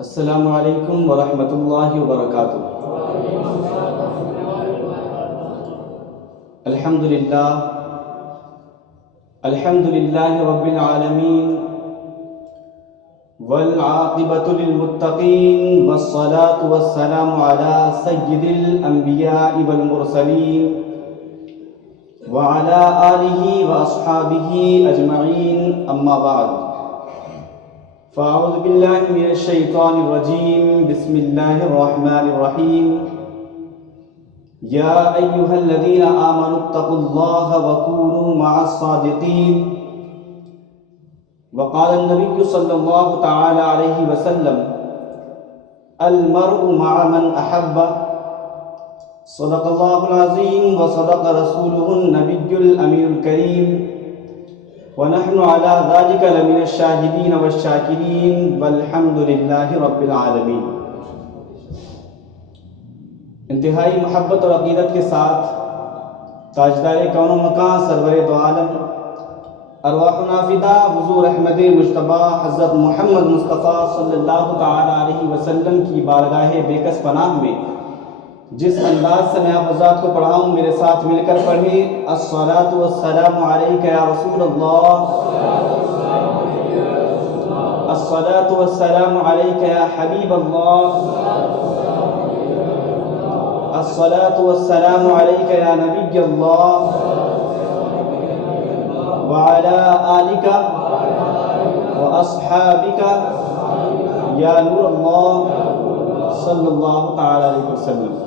السلام علیکم ورحمۃ اللہ وبرکاتہ۔ الحمد للہ رب العالمین والعاقبۃ للمتقین والصلاة والسلام علی سید الانبیاء والمرسلین وعلی آلہ واصحابہ اجمعین، اما بعد فاعوذ باللہ من الشیطان الرجیم، بسم اللہ الرحمن الرحیم۔ یا ایہا الذین آمنوا اتقوا اللہ وکونوا مع الصادقین۔ وقال النبی صلی اللہ تعالی علیہ وسلم المرء مع من احب۔ صدق اللہ العظیم وصدق رسولہ النبی الامین الکریم، ونحن على ذلك لمن الشاہدین والشاکرین والحمد للہ رب العالمین۔ انتہائی محبت اور عقیدت کے ساتھ تاجدار کون و مکان سرور دو عالم ارواحنا فدا حضور احمد مجتبی حضرت محمد مصطفیٰ صلی اللہ تعالی علیہ وسلم کی بارگاہ بے کس پناہ میں جس انداز سے میں آپ حضرات کو پڑھاؤں، میرے ساتھ مل کر پڑھیں۔ الصلاۃ والسلام علیک یا رسول اللہ، الصلاۃ والسلام علیک یا حبیب اللہ، الصلاۃ والسلام علیک یا نبی اللہ، وعلی آلک واصحابک یا نور اللہ صلی اللہ تعالی علیہ وسلم۔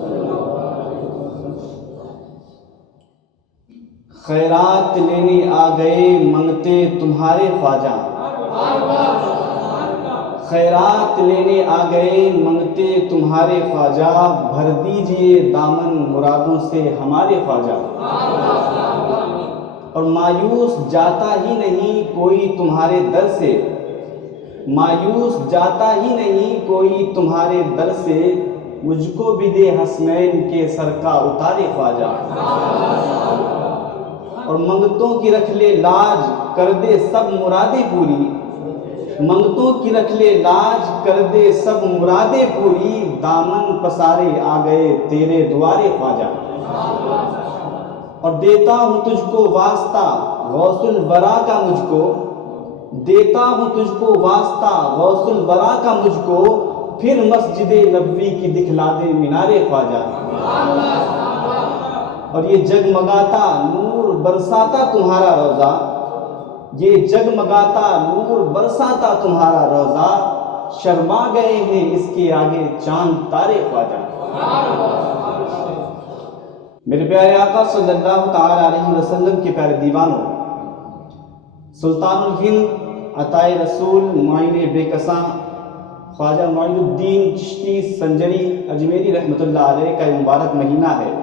خیرات لینے آ گئے منگتے تمہارے خواجہ، خیرات لینے آ گئے منگتے تمہارے خواجہ، بھر دیجئے دامن مرادوں سے ہمارے خواجہ۔ اور مایوس جاتا ہی نہیں کوئی تمہارے در سے، مایوس جاتا ہی نہیں کوئی تمہارے در سے، مجھ کو بھی دے حسنین کے سر کا اتارے خواجہ۔ اور منگتوں کی رکھ لے لاج کر دے سب مرادیں پوری، منگتوں کی رکھ لے لاج کر دے سب مرادیں پوری، دامن پسارے آ گئے تیرے دوارے خواجہ۔ اور دیتا ہوں تجھ کو واسطہ غوث الورا کا مجھ کو، دیتا ہوں تجھ کو واسطہ غوث الورا کا مجھ کو، پھر مسجد نبوی کی دکھلا دے مینارے خواجہ۔ اور یہ جگمگاتا نور برساتا تمہارا روضہ، یہ جگمگاتا نور برساتا تمہارا روضہ، شرما گئے ہیں اس کے آگے چاند تارے خواجہ۔ میرے پیارے آقا صلی اللہ تعالی علیہ وسلم کے پیارے دیوانوں، سلطان الہند عطائے رسول معین بے کساں خواجہ معین الدین چشتی سنجری اجمیری رحمۃ اللہ علیہ کا مبارک مہینہ ہے۔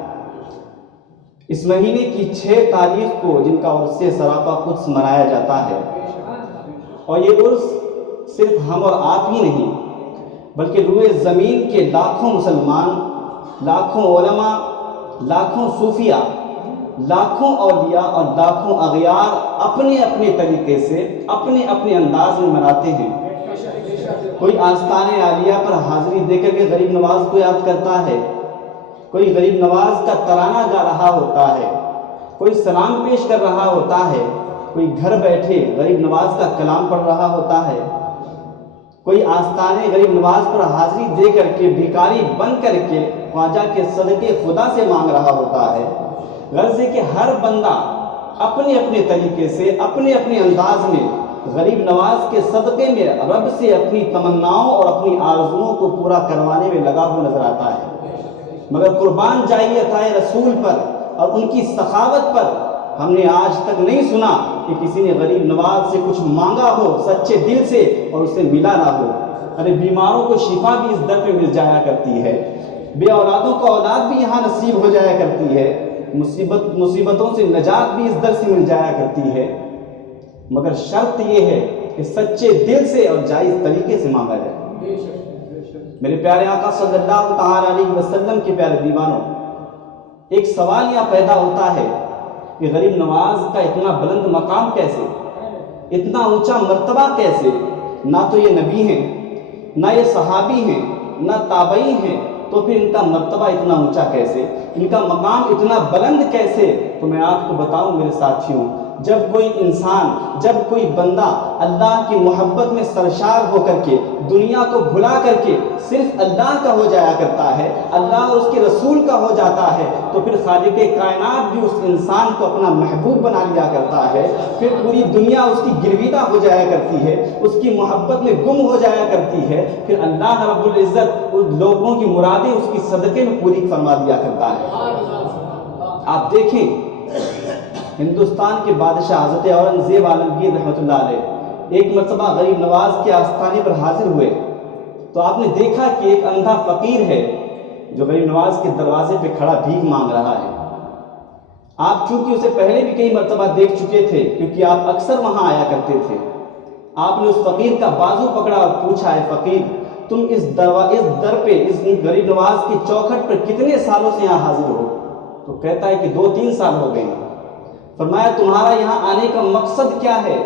اس مہینے کی 6 تاریخ کو جن کا عرس سراپا قدس منایا جاتا ہے، اور یہ عرس صرف ہم اور آپ ہی نہیں بلکہ روئے زمین کے لاکھوں مسلمان، لاکھوں علماء، لاکھوں صوفیاء، لاکھوں اولیاء اور لاکھوں اغیار اپنے اپنے طریقے سے اپنے اپنے انداز میں مناتے ہیں۔ کوئی آستان عالیہ پر حاضری دے کر کے غریب نواز کو یاد کرتا ہے، کوئی غریب نواز کا ترانہ گا رہا ہوتا ہے، کوئی سلام پیش کر رہا ہوتا ہے، کوئی گھر بیٹھے غریب نواز کا کلام پڑھ رہا ہوتا ہے، کوئی آستانے غریب نواز پر حاضری دے کر کے بھیکاری بن کر کے خواجہ کے صدقے خدا سے مانگ رہا ہوتا ہے۔ غرض ہے کہ ہر بندہ اپنے اپنے طریقے سے اپنے اپنے انداز میں غریب نواز کے صدقے میں رب سے اپنی تمناؤں اور اپنی آرزوؤں کو پورا کروانے میں لگا ہوا نظر آتا ہے۔ مگر قربان جائیے عطائے رسول پر اور ان کی سخاوت پر ہم نے آج تک نہیں سنا کہ کسی نے غریب نواز سے کچھ مانگا ہو سچے دل سے اور اسے ملا نہ ہو۔ ارے بیماروں کو شفا بھی اس در پہ مل جایا کرتی ہے، بے اولادوں کو اولاد بھی یہاں نصیب ہو جایا کرتی ہے، مصیبتوں سے نجات بھی اس در سے مل جایا کرتی ہے، مگر شرط یہ ہے کہ سچے دل سے اور جائز طریقے سے مانگا جائے۔ میرے پیارے آقا صلی اللہ تعالی علیہ وسلم کے پیارے دیوانوں، ایک سوال یہاں پیدا ہوتا ہے کہ غریب نواز کا اتنا بلند مقام کیسے، اتنا اونچا مرتبہ کیسے؟ نہ تو یہ نبی ہیں، نہ یہ صحابی ہیں نہ تابعی ہیں، تو پھر ان کا مرتبہ اتنا اونچا کیسے، ان کا مقام اتنا بلند کیسے؟ تو میں آپ کو بتاؤں میرے ساتھیوں، جب کوئی انسان، جب کوئی بندہ اللہ کی محبت میں سرشار ہو کر کے، دنیا کو بھلا کر کے صرف اللہ کا ہو جایا کرتا ہے، اللہ اور اس کے رسول کا ہو جاتا ہے، تو پھر خالق کائنات بھی اس انسان کو اپنا محبوب بنا لیا کرتا ہے، پھر پوری دنیا اس کی گرویدہ ہو جایا کرتی ہے، اس کی محبت میں گم ہو جایا کرتی ہے، پھر اللہ رب العزت اس لوگوں کی مرادیں اس کی صدقے میں پوری فرما دیا کرتا ہے۔ آپ دیکھیں ہندوستان کے بادشاہ حضرت اورنگزیب عالمگیر رحمۃ اللہ علیہ ایک مرتبہ غریب نواز کے آستانے پر حاضر ہوئے، تو آپ نے دیکھا کہ ایک اندھا فقیر ہے جو غریب نواز کے دروازے پہ کھڑا بھیک مانگ رہا ہے۔ آپ چونکہ اسے پہلے بھی کئی مرتبہ دیکھ چکے تھے، کیونکہ آپ اکثر وہاں آیا کرتے تھے، آپ نے اس فقیر کا بازو پکڑا اور پوچھا، اے فقیر، تم اس در پہ، اس غریب نواز کی چوکھٹ پر کتنے سالوں سے یہاں حاضر ہو؟ تو کہتا ہے کہ 2-3 سال ہو گئے ہیں۔ فرمایا تمہارا یہاں آنے کا مقصد کیا ہے؟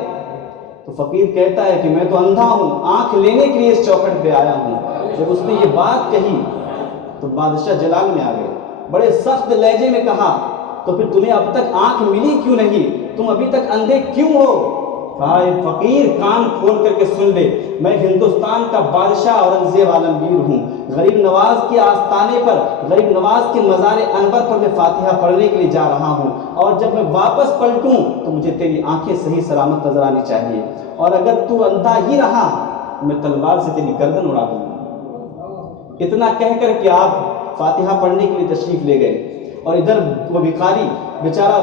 تو فقیر کہتا ہے کہ میں تو اندھا ہوں، آنکھ لینے کے لیے اس چوکھٹ پہ آیا ہوں۔ جب اس نے یہ بات کہی تو بادشاہ جلال میں آ گئے، بڑے سخت لہجے میں کہا، تو پھر تمہیں اب تک آنکھ ملی کیوں نہیں؟ تم ابھی تک اندھے کیوں ہو؟ کہا اے فقیر کان کھول کر کے سن لے، میں ہندوستان کا بادشاہ اورنگزیب عالمگیر ہوں، غریب نواز کے آستانے پر، غریب نواز کے مزار انور پر میں فاتحہ پڑھنے کے لیے جا رہا ہوں، اور جب میں واپس پلٹوں تو مجھے تیری آنکھیں صحیح سلامت نظر آنی چاہیے، اور اگر تو اندھا ہی رہا میں تلوار سے تیری گردن اڑا دوں گا۔ اتنا کہہ کر کے آپ فاتحہ پڑھنے کے لیے تشریف لے گئے، اور ادھر وہ بھکاری بیچارہ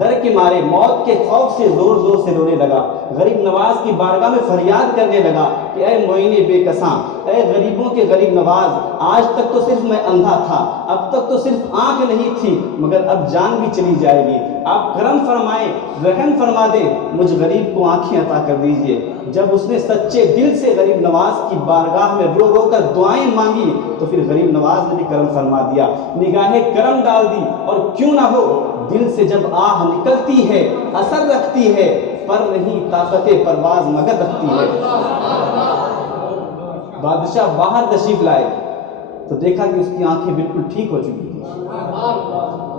ڈر کے مارے، موت کے خوف سے زور زور سے رونے لگا، غریب نواز کی بارگاہ میں فریاد کرنے لگا کہ اے معین بے کساں، اے غریبوں کے غریب نواز، آج تک تو صرف میں اندھا تھا، اب تک تو صرف آنکھ نہیں تھی، مگر اب جان بھی چلی جائے گی، آپ کرم فرمائیں، رحم فرما دیں، مجھ غریب کو آنکھیں عطا کر دیجئے۔ جب اس نے سچے دل سے غریب نواز کی بارگاہ میں رو رو کر دعائیں مانگی تو پھر غریب نواز نے بھی کرم فرما دیا، نگاہ کرم ڈال دی، اور کیوں نہ ہو دل سے جب آہ نکلتی ہے اثر رکھتی ہے، پر نہیں طاقت پرواز مگر رکھتی ہے۔ بادشاہ باہر تشریف لائے تو دیکھا کہ اس کی آنکھیں بالکل ٹھیک ہو چکی تھی،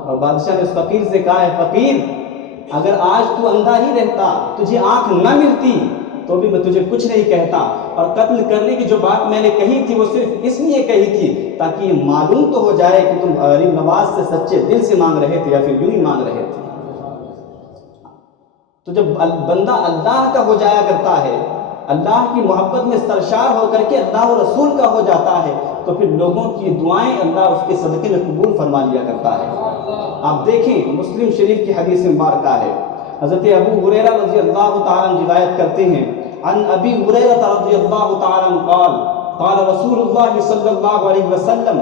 اور بادشاہ نے اس فقیر سے کہا، ہے فقیر اگر آج تو اندھا ہی رہتا، تجھے آنکھ نہ ملتی تو بھی میں تجھے کچھ نہیں کہتا، اور قتل کرنے کی جو بات میں نے کہی تھی وہ صرف اس لیے کہی تھی تاکہ یہ معلوم تو ہو جائے کہ تم غریب نواز سے سچے دل سے مانگ رہے تھے یا پھر یوں ہی مانگ رہے تھے۔ تو جب بندہ اللہ کا ہو جایا کرتا ہے، اللہ کی محبت میں سرشار ہو کر کے اللہ و رسول کا ہو جاتا ہے، تو پھر لوگوں کی دعائیں اللہ اس کے صدقے میں قبول فرما لیا کرتا ہے۔ آپ دیکھیں مسلم شریف کی حدیث مبارکہ ہے، حضرت ابو ہریرہ رضی اللہ تعالیٰ عنہ روایت کرتے ہیں، عن ابی ہریرہ رضی اللہ تعالیٰ عنہ قال قال رسول اللہ صلی اللہ علیہ وسلم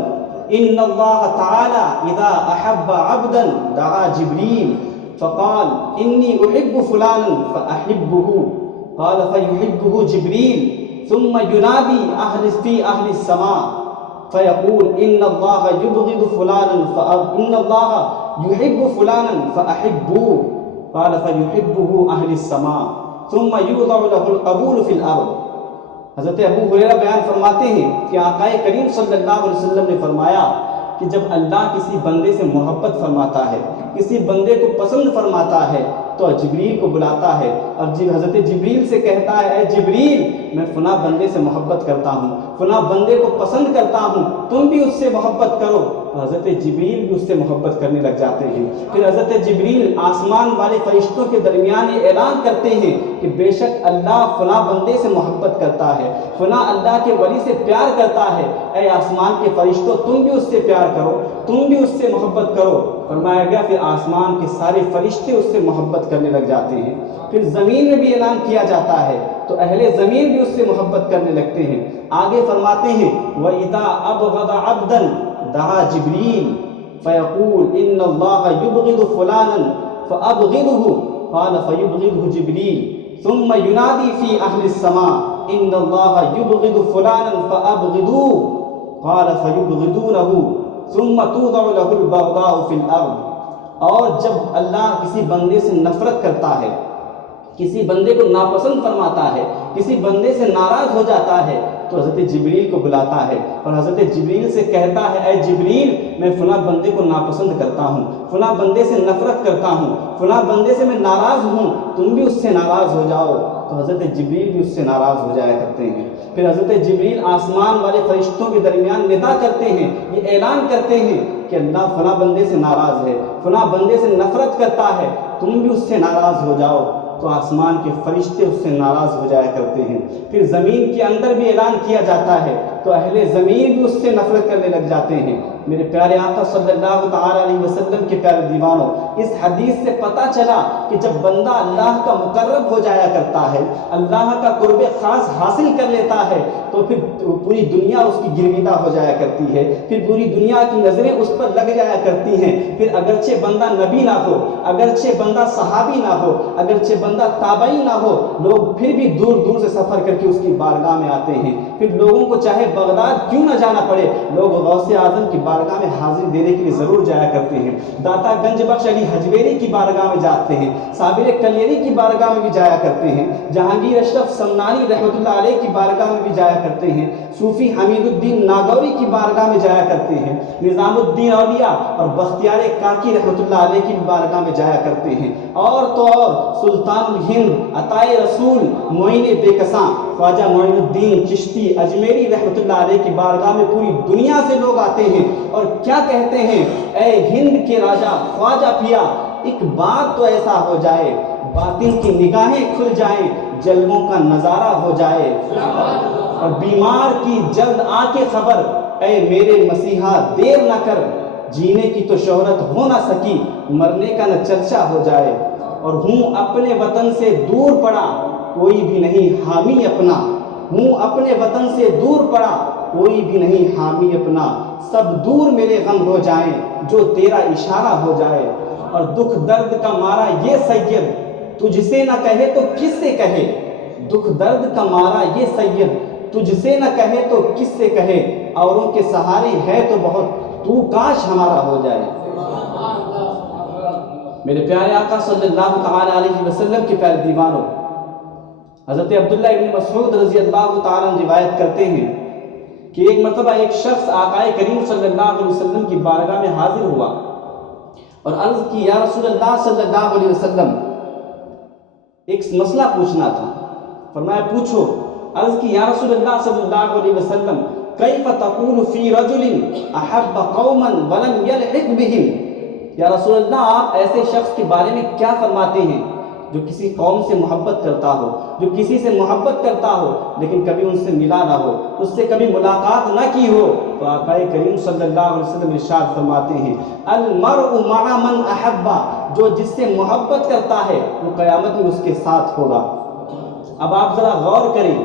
ان اللہ تعالی اذا احب عبدا دعا جبریل فقال انی احب فلانا فاحبه قال فيحبه جبريل ثم ينادي في اهل السماء فيقول ان الله يبغض فلانا ان الله يحب فلانا فاحبوه قال فيحبه اهل السماء ثم يوضع له القبول في الارض۔ حضرت ابو ہریرہ بیان فرماتے ہیں کہ آقا کریم صلی اللہ علیہ وسلم نے فرمایا کہ جب اللہ کسی بندے سے محبت فرماتا ہے، کسی بندے کو پسند فرماتا ہے، تو جبریل کو بلاتا ہے اور حضرت جبریل سے کہتا ہے، اے جبریل میں فلاں بندے سے محبت کرتا ہوں، فلاں بندے کو پسند کرتا ہوں، تم بھی اس سے محبت کرو، تو حضرت جبریل بھی اس سے محبت کرنے لگ جاتے ہیں۔ پھر حضرت جبریل آسمان والے فرشتوں کے درمیان یہ اعلان کرتے ہیں کہ بے شک اللہ فلاں بندے سے محبت کرتا ہے، فلاں اللہ کے ولی سے پیار کرتا ہے، اے آسمان کے فرشتوں تم بھی اس سے پیار کرو، تم بھی اس سے محبت کرو۔ فرمایا گیا پھر آسمان کے سارے فرشتے اس سے محبت کرنے لگ جاتے ہیں۔ پھر زمین میں بھی اعلان کیا جاتا ہے تو اہل زمین بھی اس سے محبت کرنے لگتے ہیں۔ آگے فرماتے ہیں وَإِذَا أَبْغَضَ عَبْدًا دَعَا جِبْرِيلُ فَيَقُولُ إِنَّ اللَّهَ يُبْغِضُ فُلَانًا فَأَبْغِضْهُ قَالَ فَيُبْغِضُهُ جِبْرِيلُ ثُمَّ يُنَادِي فِي أَهْلِ السَّمَاءِ إِنَّ اللَّهَ يُبْغِضُ فُلَانًا فَأَبْغِضُوهُ قَالَ فَيُبْغِضُونَهُ ثم توضع له البغضاء في الارض۔ اور جب اللہ کسی بندے سے نفرت کرتا ہے، کسی بندے کو ناپسند فرماتا ہے، کسی بندے سے ناراض ہو جاتا ہے، تو حضرت جبریل کو بلاتا ہے اور حضرت جبریل سے کہتا ہے اے جبریل میں فلاں بندے کو ناپسند کرتا ہوں، فلاں بندے سے نفرت کرتا ہوں، فلاں بندے سے میں ناراض ہوں، تم بھی اس سے ناراض ہو جاؤ۔ تو حضرت جبریل بھی اس سے ناراض ہو جایا کرتے ہیں۔ پھر حضرت جبریل آسمان والے فرشتوں کے درمیان ندا کرتے ہیں، یہ اعلان کرتے ہیں کہ اللہ فلاں بندے سے ناراض ہے، فلاں بندے سے نفرت کرتا ہے، تم بھی اس سے ناراض ہو جاؤ۔ تو آسمان کے فرشتے اس سے ناراض ہو جایا کرتے ہیں۔ پھر زمین کے اندر بھی اعلان کیا جاتا ہے تو اہل زمین بھی اس سے نفرت کرنے لگ جاتے ہیں۔ میرے پیارے آقا صلی اللہ تعالیٰ علیہ وسلم کے پیارے دیوانوں، اس حدیث سے پتہ چلا کہ جب بندہ اللہ کا مقرب ہو جایا کرتا ہے، اللہ کا قرب خاص حاصل کر لیتا ہے، تو پھر پوری دنیا اس کی گرویدہ ہو جایا کرتی ہے، پھر پوری دنیا کی نظریں اس پر لگ جایا کرتی ہیں۔ پھر اگرچہ بندہ نبی نہ ہو، اگرچہ بندہ صحابی نہ ہو، اگرچہ بندہ تابعی نہ ہو، لوگ پھر بھی دور دور سے سفر کر کے اس کی بارگاہ میں آتے ہیں۔ پھر لوگوں کو چاہے بغداد کیوں نہ جانا پڑے، لوگ غوث اعظم کی بارگاہ میں حاضری دینے کے لیے ضرور جایا کرتے ہیں۔ داتا گنج بخش علی حجویری کی بارگاہ میں جاتے ہیں، صابر کلیری کی بارگاہ میں بھی جایا کرتے ہیں، جہانگیر اشرف سمنانی رحمۃ اللہ علیہ کی بارگاہ میں بھی جایا کرتے ہیں، صوفی حمید الدین ناگوری کی بارگاہ میں جایا کرتے ہیں، نظام الدین اولیاء اور بختیار کاکی رحمۃ اللہ علیہ کی بارگاہ میں جایا کرتے ہیں، اور تو اور سلطان الہند عطائے رسول معین بے کساں خواجہ معین الدین چشتی اجمیری رحمۃ اللہ علیہ کی بارگاہ میں پوری دنیا سے لوگ آتے ہیں اور کیا کہتے ہیں، اے ہند کے راجا خواجہ پیا، ایک بات تو ایسا ہو جائے، باطن کی نگاہیں کھل جائیں، جلووں کا نظارہ ہو جائے، اور بیمار کی جلد آ کے خبر، اے میرے مسیحا دیر نہ کر، جینے کی تو شہرت ہو نہ سکی، مرنے کا نہ چرچا ہو جائے، اور ہوں اپنے وطن سے دور پڑا، کوئی بھی نہیں حامی اپنا، ہوں اپنے وطن سے دور پڑا، کوئی بھی نہیں حامی اپنا، سب دور میرے غم ہو جائیں، جو تیرا اشارہ ہو جائے، اور دکھ درد کا مارا یہ سید، تجھ سے نہ کہے تو کس سے کہے، دکھ درد کا مارا یہ سید، تجھ سے نہ کہے تو کس سے کہے، اوروں کے سہارے ہے تو بہت، تو کاش ہمارا ہو جائے۔ میرے پیارے آقا صلی اللہ تعالیٰ علیہ وسلم کے پیارے دیوانوں، حضرت عبداللہ ابن مسعود رضی اللہ تعالیٰ عنہ روایت کرتے ہیں کہ ایک مرتبہ ایک شخص آقا کریم صلی اللہ علیہ وسلم کی بارگاہ میں حاضر ہوا اور عرض کی، یا رسول اللہ صلی اللہ علیہ وسلم، ایک مسئلہ پوچھنا تھا۔ فرمایا پوچھو۔ عرض کی، یا رسول اللہ صلی اللہ علیہ وسلم، کیف تقول فی رجل احب قوما ولم یلحق بہم، یا رسول اللہ آپ ایسے شخص کے بارے میں کیا فرماتے ہیں جو کسی قوم سے محبت کرتا ہو، جو کسی سے محبت کرتا ہو لیکن کبھی ان سے ملا نہ ہو، اس سے کبھی ملاقات نہ کی ہو؟ تو آقا کریم صلی اللہ علیہ وسلم ارشاد فرماتے ہیں، المرء مع من احب، جو جس سے محبت کرتا ہے وہ قیامت میں اس کے ساتھ ہوگا۔ اب آپ ذرا غور کریں،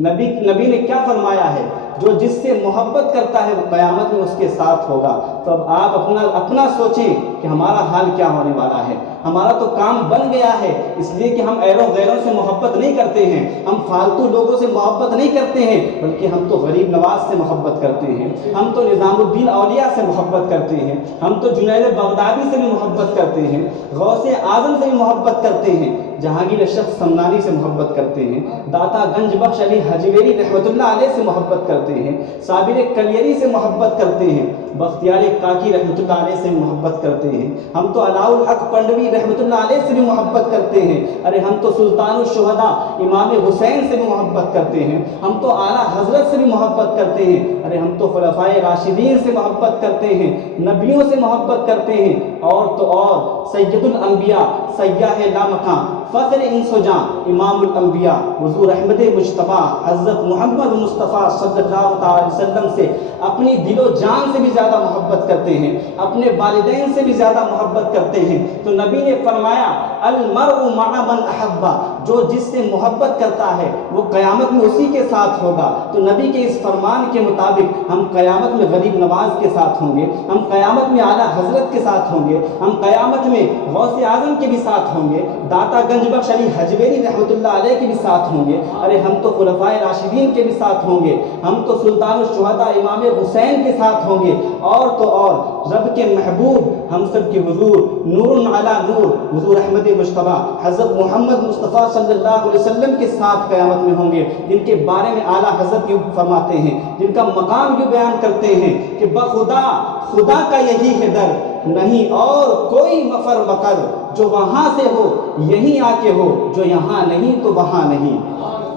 نبی نے کیا فرمایا ہے، جو جس سے محبت کرتا ہے وہ قیامت میں اس کے ساتھ ہوگا۔ تو اب آپ اپنا سوچیں کہ ہمارا حال کیا ہونے والا ہے۔ ہمارا تو کام بن گیا ہے، اس لیے کہ ہم ایروں غیروں سے محبت نہیں کرتے ہیں، ہم فالتو لوگوں سے محبت نہیں کرتے ہیں، بلکہ ہم تو غریب نواز سے محبت کرتے ہیں، ہم تو نظام الدین اولیاء سے محبت کرتے ہیں، ہم تو جنید بغدادی سے بھی محبت کرتے ہیں، غوث اعظم سے بھی محبت کرتے ہیں، جہانگیر اشرف سمنانی سے محبت کرتے ہیں، داتا گنج بخش علی حجویری رحمۃ اللہ علیہ سے محبت کرتے ہیں، صابر کلیری سے محبت کرتے ہیں، بختیار کاکی رحمۃ اللہ علیہ سے محبت کرتے ہیں، ہم تو علاء الحق پنڈوی رحمۃ اللہ علیہ سے بھی محبت کرتے ہیں، ارے ہم تو سلطان الشہداء امام حسین سے بھی محبت کرتے ہیں، ہم تو اعلیٰ حضرت سے بھی محبت کرتے ہیں، ارے ہم تو خلفائے راشدین سے محبت کرتے ہیں، نبیوں سے محبت کرتے ہیں، اور تو اور سید الانبیاء سیاح لامکاں فخر انس و جاں امام الانبیاء حضور احمد مجتبیٰ حضرت محمد مصطفیٰ صلی اللہ علیہ وسلم سے اپنی دل و جان سے بھی زیادہ محبت کرتے ہیں، اپنے والدین سے بھی زیادہ محبت کرتے ہیں۔ تو نبی نے فرمایا، المرء مع من احب، جو جس سے محبت کرتا ہے وہ قیامت میں اسی کے ساتھ ہوگا۔ تو نبی کے اس فرمان کے مطابق ہم قیامت میں غریب نواز کے ساتھ ہوں گے، ہم قیامت میں اعلیٰ حضرت کے ساتھ ہوں گے، ہم قیامت میں غوث اعظم کے بھی ساتھ ہوں گے، داتا گنج بخش علی حجویری رحمۃ اللہ علیہ کے بھی ساتھ ہوں گے، ارے ہم تو خلفائے راشدین کے بھی ساتھ ہوں گے، ہم تو سلطان الشہداء امام حسین کے ساتھ ہوں گے، اور تو اور رب کے محبوب ہم سب کے حضور نور علی نور حضور احمد مجتبیٰ حضرت محمد مصطفیٰ صلی اللہ علیہ وسلم کے ساتھ قیامت میں ہوں گے، جن کے بارے میں اعلیٰ حضرت یوں فرماتے ہیں، جن کا مقام یوں بیان کرتے ہیں کہ بخدا خدا کا یہی ہے در، نہیں اور کوئی مفر مقر، جو وہاں سے ہو یہیں آ کے ہو، جو یہاں نہیں تو وہاں نہیں۔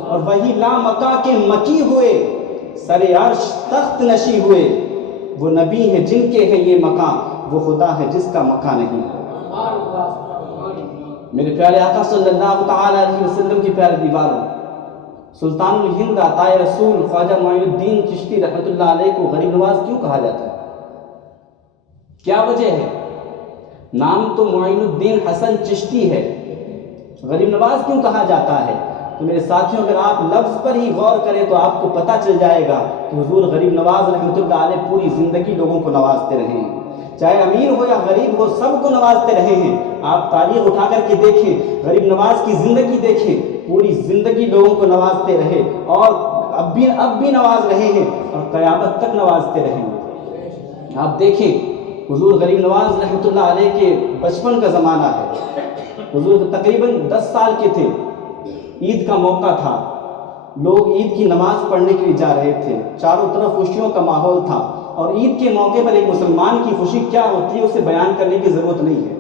اور وہی لامکا کے مکی ہوئے، سر عرش تخت نشی ہوئے، وہ نبی ہیں جن کے ہے یہ مقام، وہ خدا ہے جس کا مکان نہیں۔ میرے پیارے آقا صلی اللہ تعالی علیہ وسلم کی پیارے دیواروں، سلطان الہند عطائے رسول خواجہ معین الدین چشتی رحمۃ اللہ علیہ کو غریب نواز کیوں کہا جاتا ہے؟ کیا وجہ ہے؟ نام تو معین الدین حسن چشتی ہے، غریب نواز کیوں کہا جاتا ہے؟ تو میرے ساتھیوں، اگر آپ لفظ پر ہی غور کریں تو آپ کو پتہ چل جائے گا کہ حضور غریب نواز رحمۃ اللہ علیہ پوری زندگی لوگوں کو نوازتے رہے ہیں، چاہے امیر ہو یا غریب ہو، سب کو نوازتے رہے ہیں۔ آپ تاریخ اٹھا کر کے دیکھیں، غریب نواز کی زندگی دیکھیں، پوری زندگی لوگوں کو نوازتے رہے، اور اب بھی نواز رہے ہیں، اور قیامت تک نوازتے رہیں گے۔ آپ دیکھیں، حضور غریب نواز رحمۃ اللہ علیہ کے بچپن کا زمانہ ہے، حضور تقریباً 10 سال کے تھے، عید کا موقع تھا، لوگ عید کی نماز پڑھنے کے لیے جا رہے تھے، چاروں طرف خوشیوں کا ماحول تھا، اور عید کے موقع پر ایک مسلمان کی خوشی کیا ہوتی ہے اسے بیان کرنے کی ضرورت نہیں ہے۔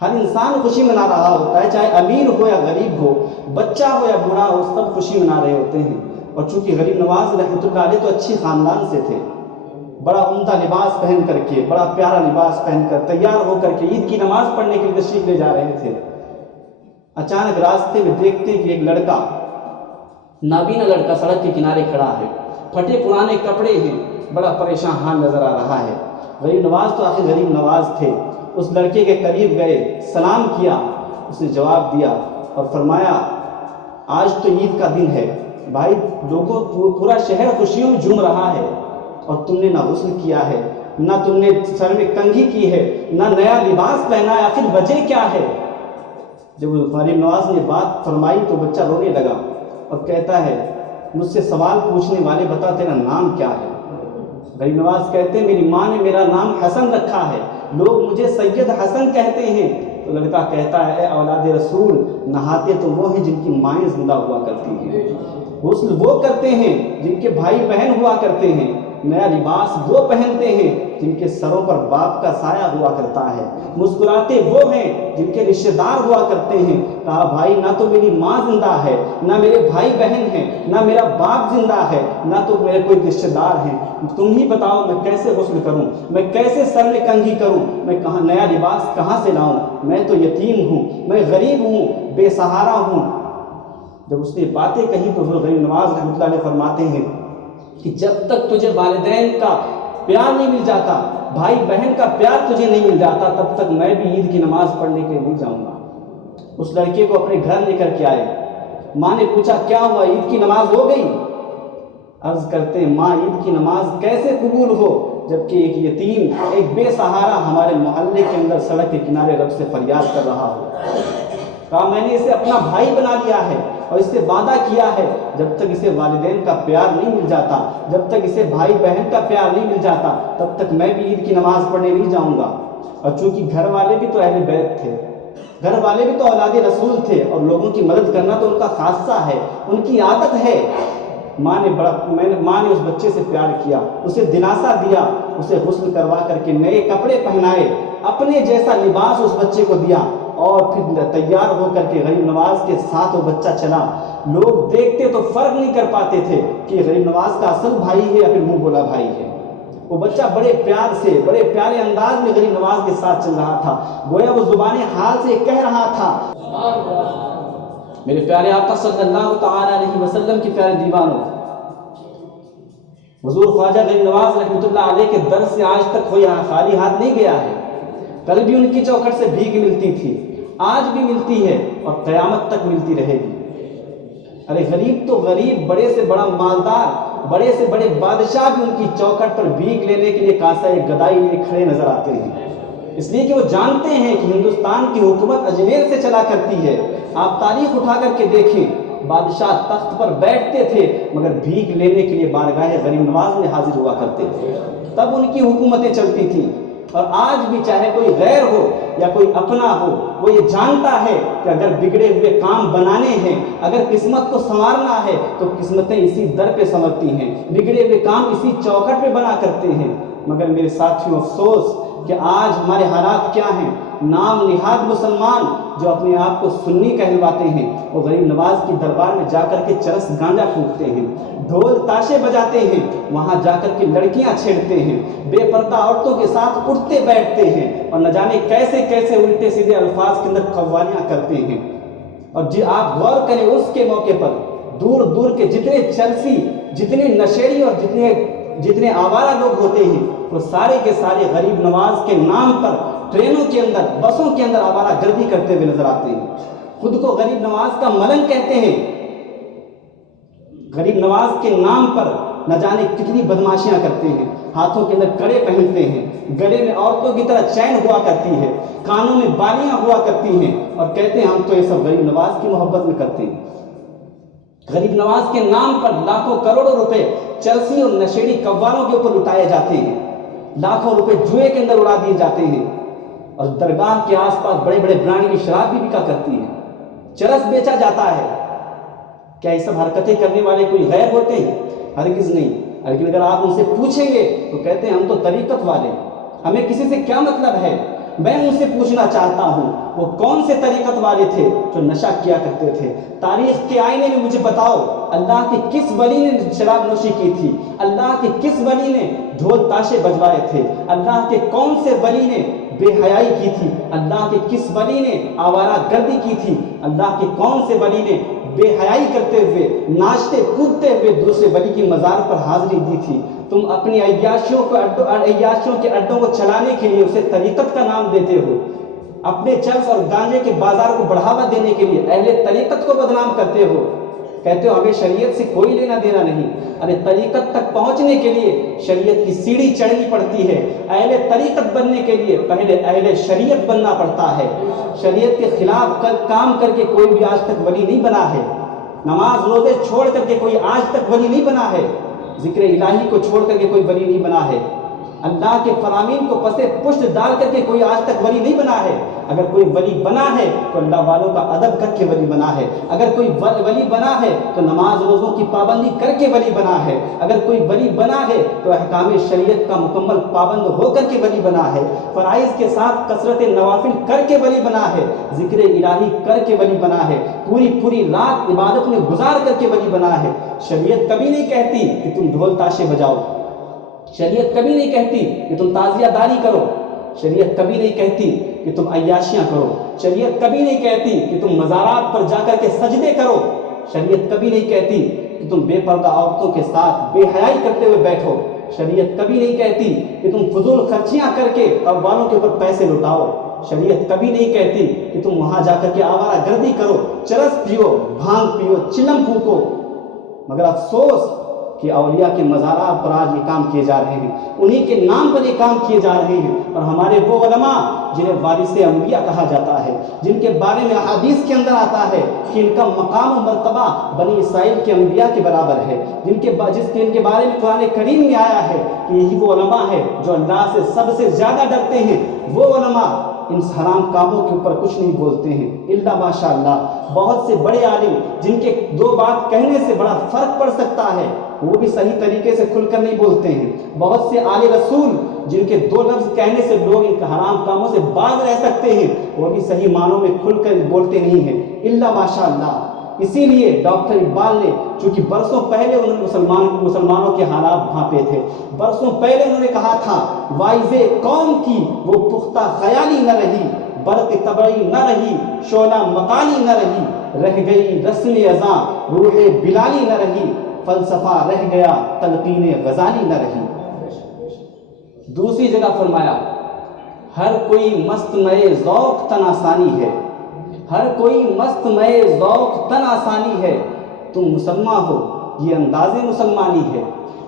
ہر انسان خوشی منا رہا ہوتا ہے، چاہے امیر ہو یا غریب ہو، بچہ ہو یا بوڑھا ہو، سب خوشی منا رہے ہوتے ہیں۔ اور چونکہ غریب نواز رحمۃ اللہ علیہ تو اچھے خاندان سے تھے، بڑا عمدہ لباس پہن کر کے، بڑا پیارا لباس پہن کر تیار ہو کر کے عید کی نماز پڑھنے کے لیے تشریف لے جا رہے تھے۔ اچانک راستے میں دیکھتے کہ ایک لڑکا، نابینا لڑکا سڑک کے کنارے کھڑا ہے، پھٹے پرانے کپڑے ہیں، بڑا پریشان حال نظر آ رہا ہے۔ غریب نواز تو آخر غریب نواز تھے، اس لڑکے کے قریب گئے، سلام کیا، اس نے جواب دیا اور فرمایا، آج تو عید کا دن ہے بھائی، لوگوں پورا شہر خوشیوں میں جھوم رہا ہے، اور تم نے نہ غسل کیا ہے، نہ تم نے سر میں کنگھی کی ہے، نہ نیا لباس پہنا ہے، آخر وجہ کیا ہے؟ جب غریب نواز نے بات فرمائی تو بچہ رونے لگا اور کہتا ہے، مجھ سے سوال پوچھنے والے بتا تیرا نام کیا ہے؟ غریب نواز کہتے ہیں، میری ماں نے میرا نام حسن رکھا ہے، لوگ مجھے سید حسن کہتے ہیں۔ تو لڑکا کہتا ہے، اے اولاد رسول، نہاتے تو وہ ہیں جن کی مائیں زندہ ہوا کرتی ہیں، غسل وہ کرتے ہیں جن کے بھائی بہن ہوا کرتے ہیں، نیا لباس وہ پہنتے ہیں جن کے سروں پر باپ کا سایہ ہوا کرتا ہے، مسکراتے وہ ہیں جن کے رشتہ دار ہوا کرتے ہیں۔ کہا، بھائی نہ تو میری ماں زندہ ہے، نہ میرے بھائی بہن ہیں، نہ میرا باپ زندہ ہے، نہ تو میرے کوئی رشتہ دار ہیں، تم ہی بتاؤ میں کیسے غسل کروں، میں کیسے سر میں کنگھی کروں، میں کہاں نیا لباس کہاں سے لاؤں؟ میں تو یتیم ہوں، میں غریب ہوں، بے سہارا ہوں۔ جب اس نے باتیں کہی تو حضور غریب نواز رحمۃ اللہ علیہ فرماتے ہیں کہ جب تک تجھے والدین کا پیار نہیں مل جاتا، بھائی بہن کا پیار تجھے نہیں مل جاتا، تب تک میں بھی عید کی نماز پڑھنے کے لیے نہیں جاؤں گا۔ اس لڑکے کو اپنے گھر لے کر کے آئے، ماں نے پوچھا، کیا ہوا، عید کی نماز ہو گئی؟ عرض کرتے ہیں، ماں عید کی نماز کیسے قبول ہو جبکہ ایک یتیم، ایک بے سہارا ہمارے محلے کے اندر سڑک کے کنارے رب سے فریاد کر رہا ہو؟ کہا، میں نے اسے اپنا بھائی بنا لیا ہے اور اس سے وعدہ کیا ہے، جب تک اسے والدین کا پیار نہیں مل جاتا، جب تک اسے بھائی بہن کا پیار نہیں مل جاتا، تب تک میں بھی عید کی نماز پڑھنے نہیں جاؤں گا۔ اور چونکہ گھر والے بھی تو اہل بیت تھے، گھر والے بھی تو اولاد رسول تھے، اور لوگوں کی مدد کرنا تو ان کا خاصہ ہے، ان کی عادت ہے۔ ماں نے اس بچے سے پیار کیا، اسے دلاسا دیا، اسے غسل کروا کر کے نئے کپڑے پہنائے، اپنے جیسا لباس اس بچے کو دیا، اور پھر تیار ہو کر کے غریب نواز کے ساتھ وہ بچہ چلا۔ لوگ دیکھتے تو فرق نہیں کر پاتے تھے کہ غریب نواز کا اصل بھائی ہے یا پھر منہ بولا بھائی ہے۔ وہ بچہ بڑے پیار سے، بڑے پیارے انداز میں غریب نواز کے ساتھ چل رہا تھا، گویا وہ زبان حال سے کہہ رہا تھا۔ میرے پیارے آقا صلی اللہ تعالی علیہ وسلم کے پیارے دیوانوں، حضور خواجہ غریب نواز رحمۃ اللہ علیہ کے در سے آج تک کوئی خالی ہاتھ نہیں گیا ہے۔ کل بھی ان کی چوکھٹ سے بھیک ملتی تھی، آج بھی ملتی ہے اور قیامت تک ملتی رہے گی۔ ارے غریب تو غریب، بڑے سے بڑا مالدار، بڑے سے بڑے بادشاہ بھی ان کی چوکھٹ پر بھیک لینے کے لیے کاسہ گدائی لیے کھڑے نظر آتے ہیں، اس لیے کہ وہ جانتے ہیں کہ ہندوستان کی حکومت اجمیر سے چلا کرتی ہے۔ آپ تاریخ اٹھا کر کے دیکھیں، بادشاہ تخت پر بیٹھتے تھے مگر بھیک لینے کے لیے بارگاہ غریب نواز میں حاضر ہوا کرتے تھے، تب ان کی حکومتیں چلتی تھیں۔ اور آج بھی چاہے کوئی غیر ہو یا کوئی اپنا ہو، وہ یہ جانتا ہے کہ اگر بگڑے ہوئے کام بنانے ہیں، اگر قسمت کو سنوارنا ہے تو قسمتیں اسی در پہ سنورتی ہیں، بگڑے ہوئے کام اسی چوکھٹ پہ بنا کرتے ہیں۔ مگر میرے ساتھیوں، افسوس کہ آج ہمارے حالات کیا ہیں؟ نام نہاد مسلمان جو اپنے آپ کو سنی کہلواتے ہیں، وہ غریب نواز کی دربار میں جا کر کے چرس گانجا پھونکتے ہیں، ڈھول تاشے بجاتے ہیں، وہاں جا کر کے لڑکیاں چھیڑتے ہیں، بے پردہ عورتوں کے ساتھ اٹھتے بیٹھتے ہیں، اور نہ جانے کیسے کیسے الٹے سیدھے الفاظ کے اندر قوالیاں کرتے ہیں۔ اور آپ غور کریں، اس کے موقع پر دور دور کے جتنے چلسی، جتنے نشیڑی اور جتنے آوارہ لوگ ہوتے ہیں، وہ سارے کے سارے غریب نواز کے نام پر ٹرینوں کے اندر، بسوں کے اندر آوارہ گردی کرتے ہوئے نظر آتے ہیں، خود کو غریب نواز کا ملنگ کہتے ہیں، غریب نواز کے نام پر نہ جانے کتنی بدماشیاں کرتے ہیں، ہاتھوں کے اندر کڑے پہنتے ہیں، گلے میں عورتوں کی طرح چین ہوا کرتی ہے، کانوں میں بالیاں ہوا کرتی ہیں، اور کہتے ہیں ہم تو یہ سب غریب نواز کی محبت میں کرتے ہیں۔ غریب نواز کے نام پر لاکھوں کروڑوں روپے چلسی اور نشیڑی قوالوں کے اوپر لٹائے جاتے ہیں، لاکھوں روپے جوئے کے اندر اڑا دیے جاتے ہیں، اور درگاہ کے آس پاس بڑے بڑے برانڈ کی شراب بھی بکا کرتی ہے، چرس بیچا جاتا ہے۔ کیا یہ سب حرکتیں کرنے والے کوئی غیر ہوتے ہیں؟ ہرگز نہیں۔ لیکن اگر آپ ان سے پوچھیں گے تو کہتے ہیں ہم تو طریقت والے، ہمیں کسی سے کیا مطلب ہے۔ میں ان سے پوچھنا چاہتا ہوں وہ کون سے طریقت والے تھے جو نشہ کیا کرتے تھے؟ تاریخ کے آئینے میں مجھے بتاؤ، اللہ کے کس ولی نے شراب نوشی کی تھی؟ اللہ کے کس ولی نے ڈھول تاشے بجوائے تھے؟ اللہ کے کون سے ولی نے بے حیائی کی تھی؟ اللہ کے کس ولی نے آوارہ گردی کی تھی؟ اللہ کے کون سے ولی نے بے حیائی کرتے ہوئے، ناچتے کودتے ہوئے دوسرے ولی کی مزار پر حاضری دی تھی؟ تم اپنی عیاشیوں کے اڈوں کو چلانے کے لیے اسے طریقت کا نام دیتے ہو، اپنے چرس اور گانجے کے بازار کو بڑھاوا دینے کے لیے اہل طریقت کو بدنام کرتے ہو، کہتے ہو ہمیں شریعت سے کوئی لینا دینا نہیں۔ ارے طریقت تک پہنچنے کے لیے شریعت کی سیڑھی چڑھنی پڑتی ہے، اہل طریقت بننے کے لیے پہلے اہل شریعت بننا پڑتا ہے۔ شریعت کے خلاف کام کر کے کوئی بھی آج تک ولی نہیں بنا ہے، نماز روزے چھوڑ کر کے کوئی آج تک ولی نہیں بنا ہے، ذکر الہی کو چھوڑ کر کے کوئی ولی نہیں بنا ہے، اللہ کے فرامین کو پسے پشت ڈال کر کے کوئی آج تک ولی نہیں بنا ہے۔ اگر کوئی ولی بنا ہے تو اللہ والوں کا ادب کر کے ولی بنا ہے، اگر کوئی ولی بنا ہے تو نماز روزوں کی پابندی کر کے ولی بنا ہے، اگر کوئی ولی بنا ہے تو احکام شریعت کا مکمل پابند ہو کر کے ولی بنا ہے، فرائض کے ساتھ کثرت نوافل کر کے ولی بنا ہے، ذکر الہی کر کے ولی بنا ہے، پوری رات عبادت میں گزار کر کے ولی بنا ہے۔ شریعت کبھی نہیں کہتی کہ تم ڈھول تاشے بجاؤ، شریعت کبھی نہیں کہتی کہ تم تعزیہ داری کرو، شریعت کبھی نہیں کہتی کہ تم عیاشیاں کرو، شریعت کبھی نہیں کہتی کہ تم مزارات پر جا کر کے سجدے کرو، شریعت کبھی نہیں کہتی کہ تم بے پردہ عورتوں کے ساتھ بے حیائی کرتے ہوئے بیٹھو، شریعت کبھی نہیں کہتی کہ تم فضول خرچیاں کر کے قوالوں کے اوپر پیسے لٹاؤ، شریعت کبھی نہیں کہتی کہ تم وہاں جا کر کے آوارہ گردی کرو، چرس پیو، بھانگ پیو، چلم پھونکو۔ مگر افسوس کہ اولیاء کے مزارات پر آج یہ کام کیے جا رہے ہیں، انہی کے نام پر یہ کام کیے جا رہے ہیں، اور ہمارے وہ علماء جنہیں وارث انبیاء کہا جاتا ہے، جن کے بارے میں احادیث کے اندر آتا ہے کہ ان کا مقام و مرتبہ بنی اسرائیل کے انبیاء کے برابر ہے، جن کے بارے میں قرآن کریم میں آیا ہے کہ یہی وہ علماء ہیں جو اللہ سے سب سے زیادہ ڈرتے ہیں، وہ علماء ان حرام کاموں کے اوپر کچھ نہیں بولتے ہیں الا ماشاء اللہ۔ بہت سے بڑے عالم جن کے دو بات کہنے سے بڑا فرق پڑ سکتا ہے، وہ بھی صحیح طریقے سے کھل کر نہیں بولتے ہیں، بہت سے آل رسول جن کے دو لفظ کہنے سے لوگ ان حرام کاموں سے باز رہ سکتے ہیں، وہ بھی صحیح معنوں میں کھل کر بولتے نہیں ہیں الا ماشاء اللہ۔ اسی لیے ڈاکٹر اقبال نے چونکہ برسوں پہلے انہوں نے مسلمانوں کے حالات بھانپے تھے، برسوں پہلے انہوں نے کہا تھا وائز قوم کی وہ پختہ خیالی نہ رہی، برق طبعی نہ رہی، شعلہ مقالی نہ رہی، رہ گئی رسم ازاں روح بلالی نہ رہی، فلسفہ رہ گیا تلقین غزالی نہ رہی۔ دوسری جگہ فرمایا ہر کوئی مست مئے ذوق تن آسانی ہے، ہر کوئی مست مئے ذوق تن آسانی ہے، تم مسلمان ہو یہ انداز مسلمانی ہے،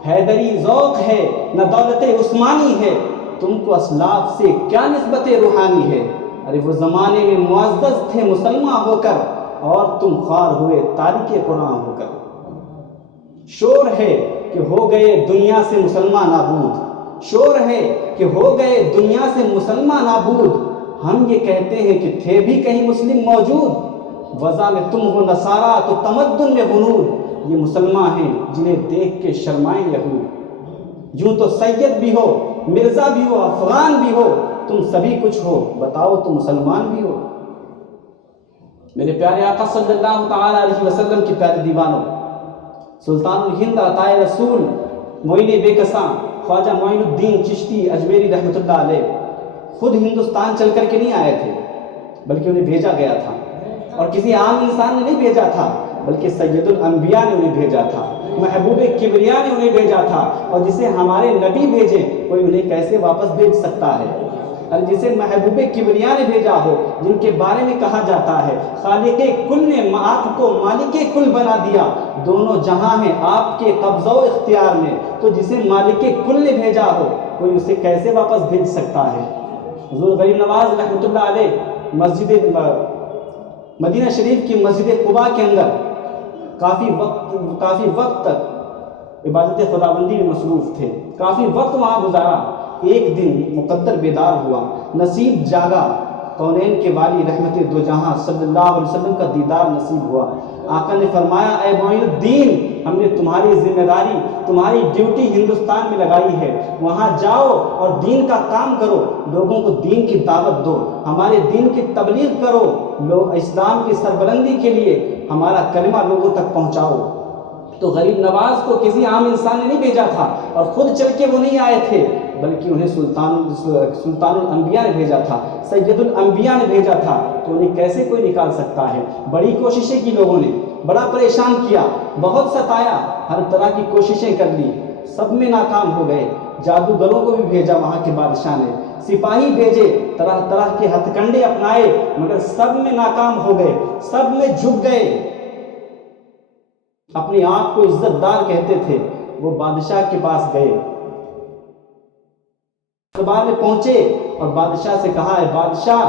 حیدری ذوق ہے نہ دولت عثمانی ہے، تم کو اسلاف سے کیا نسبت روحانی ہے۔ ارے وہ زمانے میں معزز تھے مسلمان ہو کر، اور تم خوار ہوئے تارک قرآن ہو کر۔ شور ہے کہ ہو گئے دنیا سے مسلمان نابود، شور ہے کہ ہو گئے دنیا سے مسلمان نابود، ہم یہ کہتے ہیں کہ تھے بھی کہیں مسلم موجود، وضع میں تم ہو نصارہ تو تمدن میں غنود، یہ مسلمان ہیں جنہیں دیکھ کے شرمائیں یہود، یوں تو سید بھی ہو مرزا بھی ہو افغان بھی ہو، تم سبھی کچھ ہو بتاؤ تم مسلمان بھی ہو۔ میرے پیارے آقا صلی اللہ تعالیٰ علیہ وسلم کے پیارے دیوانوں، سلطان الہند عطائے رسول معین بے کساں خواجہ معین الدین چشتی اجمیری رحمۃ اللہ علیہ خود ہندوستان چل کر کے نہیں آئے تھے، بلکہ انہیں بھیجا گیا تھا، اور کسی عام انسان نے نہیں بھیجا تھا، بلکہ سید الانبیاء نے انہیں بھیجا تھا، محبوب کبریا نے انہیں بھیجا تھا، اور جسے ہمارے نبی بھیجیں کوئی انہیں کیسے واپس بھیج سکتا ہے؟ اور جسے محبوب کبریا نے بھیجا ہو، جن کے بارے میں کہا جاتا ہے خالق کل نے آپ کو مالک کل بنا دیا، دونوں جہاں ہیں آپ کے قبضہ و اختیار میں، تو جسے مالک کل نے بھیجا ہو کوئی اسے کیسے واپس بھیج سکتا ہے؟ حضور غریب نواز رحمۃ اللہ علیہ مسجد مدینہ شریف کی مسجد قباء کے اندر کافی وقت تک عبادت خداوندی میں مصروف تھے، کافی وقت وہاں گزارا۔ ایک دن مقدر بیدار ہوا، نصیب جاگا، کونین کے والی رحمت دو جہاں صلی اللہ علیہ وسلم کا دیدار نصیب ہوا۔ آقا نے فرمایا اے معین الدین، ہم نے تمہاری ذمہ داری، تمہاری ڈیوٹی ہندوستان میں لگائی ہے، وہاں جاؤ اور دین کا کام کرو، لوگوں کو دین کی دعوت دو، ہمارے دین کی تبلیغ کرو، لوگ اسلام کی سربلندی کے لیے ہمارا کلمہ لوگوں تک پہنچاؤ۔ تو غریب نواز کو کسی عام انسان نے نہیں بھیجا تھا، اور خود چل کے وہ نہیں آئے تھے، بلکہ انہیں سلطان الانبیاء نے بھیجا تھا، سید الانبیاء نے بھیجا تھا، تو انہیں کیسے کوئی نکال سکتا ہے؟ بڑی کوششیں کی لوگوں نے، بڑا پریشان کیا، بہت ستایا، ہر طرح کی کوششیں کر لی، سب میں ناکام ہو گئے۔ جادوگروں کو بھی بھیجا وہاں کے بادشاہ نے، سپاہی بھیجے، طرح طرح کے ہتھ کنڈے اپنائے، مگر سب میں ناکام ہو گئے، سب میں جھک گئے۔ اپنے آپ کو عزت دار کہتے تھے، وہ بادشاہ کے پاس گئے، دربار میں پہنچے اور بادشاہ سے کہا ہے بادشاہ،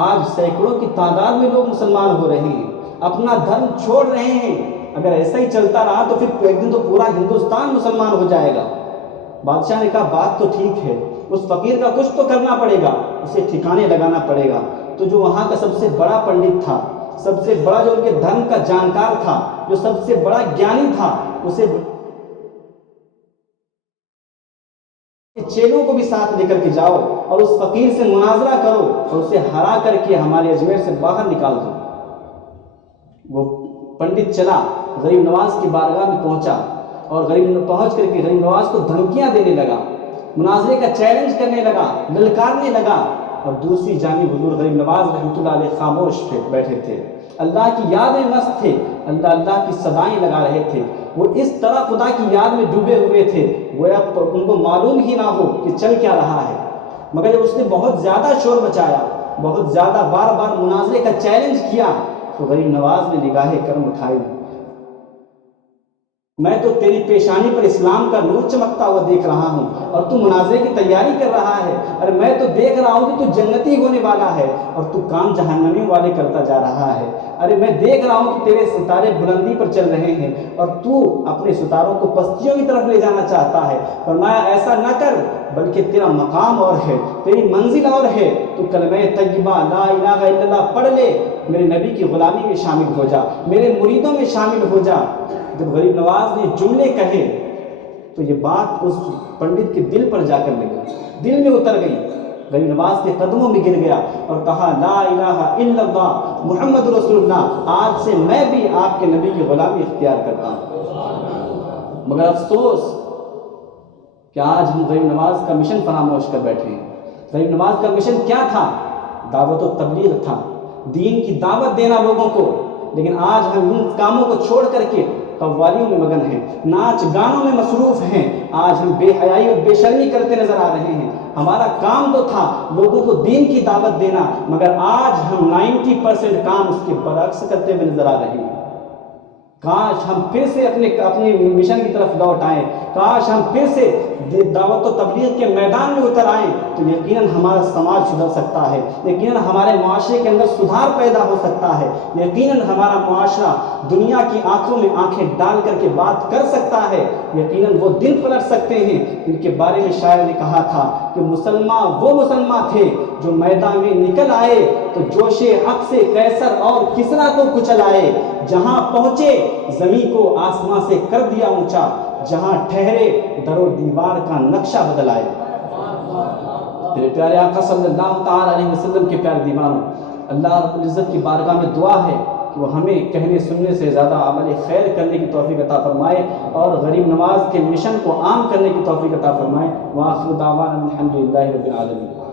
آج سینکڑوں کی تعداد میں لوگ مسلمان ہو رہے ہیں، اپنا دھرم چھوڑ رہے ہیں، اگر ایسا ہی چلتا رہا تو پھر ایک دن تو پورا ہندوستان مسلمان ہو جائے گا۔ بادشاہ نے کہا بات تو ٹھیک ہے، اس فقیر کا کچھ تو کرنا پڑے گا، اسے ٹھکانے لگانا پڑے گا۔ تو جو وہاں کا سب سے بڑا پنڈت تھا، سب سے بڑا جو ان کے دھرم کا جانکار تھا، جو سب سے بڑا گیانی تھا، اسے چیلوں کو بھی ساتھ لے کر کے جاؤ اور اس فقیر سے مناظرہ کرو اور اسے ہرا کر کے ہمارے اجمیر سے باہر نکال دو۔ وہ پنڈت چلا، غریب نواز کی بارگاہ میں پہنچا، اور پہنچ کر کے غریب نواز کو دھمکیاں دینے لگا، مناظرے کا چیلنج کرنے لگا، للکارنے لگا، اور دوسری جانب حضور غریب نواز رحمۃ اللہ علیہ خاموش بیٹھے تھے، اللہ کی یاد میں مست تھے، اللہ اللہ کی صدائیں لگا رہے تھے۔ وہ اس طرح خدا کی یاد میں ڈوبے ہوئے تھے گویا ان کو معلوم ہی نہ ہو کہ چل کیا رہا ہے۔ مگر جب اس نے بہت زیادہ شور مچایا، بہت زیادہ بار بار مناظرے کا چیلنج کیا، تو غریب نواز نے نگاہ کرم اٹھائی، میں تو تیری پیشانی پر اسلام کا نور چمکتا ہوا دیکھ رہا ہوں، اور تو مناظرے کی تیاری کر رہا ہے، اور میں تو دیکھ رہا ہوں کہ تو جنتی ہونے والا ہے، اور تو کام جہنمی والے کرتا جا رہا ہے۔ ارے میں دیکھ رہا ہوں کہ تیرے ستارے بلندی پر چل رہے ہیں، اور تو اپنے ستاروں کو پستیوں کی طرف لے جانا چاہتا ہے۔ فرمایا ایسا نہ کر، بلکہ تیرا مقام اور ہے، تیری منزل اور ہے، تو کلمہ طیبہ لا الہ الا اللہ پڑھ لے، میرے نبی کی غلامی میں شامل ہو جا، میرے مریدوں میں شامل ہو جا۔ جب غریب نواز نے جملے کہے تو یہ بات اس پنڈت کے دل پر جا کر لگی، دل میں اتر گئی، غریب نواز کے قدموں میں گر گیا اور کہا لا الہ الا اللہ محمد رسول اللہ، آج سے میں بھی آپ کے نبی کی غلامی اختیار کرتا ہوں۔ مگر افسوس کہ آج ہم غریب نواز کا مشن فراموش کر بیٹھے ہیں۔ غریب نواز کا مشن کیا تھا؟ دعوت و تبلیغ تھا، دین کی دعوت دینا لوگوں کو، لیکن آج ہم ان کاموں کو چھوڑ کر کے قوالیوں میں مگن ہیں، ناچ گانوں میں مصروف ہیں، آج ہم بے حیائی اور بے شرمی کرتے نظر آ رہے ہیں۔ ہمارا کام تو تھا لوگوں کو دین کی دعوت دینا، مگر آج ہم 90% کام اس کے برعکس کرتے ہوئے نظر آ رہے ہیں۔ کاش ہم پھر سے اپنے مشن کی طرف لوٹ آئیں، کاش ہم پھر سے دعوت و تبلیغ کے میدان میں اتر آئیں، تو یقیناً ہمارا سماج سدھر سکتا ہے، یقیناً ہمارے معاشرے کے اندر سدھار پیدا ہو سکتا ہے، یقیناً ہمارا معاشرہ دنیا کی آنکھوں میں آنکھیں ڈال کر کے بات کر سکتا ہے، یقیناً وہ دن پلٹ سکتے ہیں جن کے بارے میں شاعر نے کہا تھا کہ مسلمان وہ مسلمان تھے جو میدان میں نکل آئے تو جوش حق سے قیصر اور کسریٰ کو کچل آئے، جہاں پہنچے زمین کو آسمان سے کر دیا اونچا، جہاں ٹھہرے در و دیوار کا نقشہ بدل آئے۔ میرے پیارے آقا صلی اللہ تعالیٰ علیہ وسلم کے پیارے دیوانوں، اللہ رب العزت کی بارگاہ میں دعا ہے کہ وہ ہمیں کہنے سننے سے زیادہ عمل خیر کرنے کی توفیق عطا فرمائے اور غریب نواز کے مشن کو عام کرنے کی توفیق عطا فرمائے۔ وآخر دعوانا الحمد للہ رب العالمین۔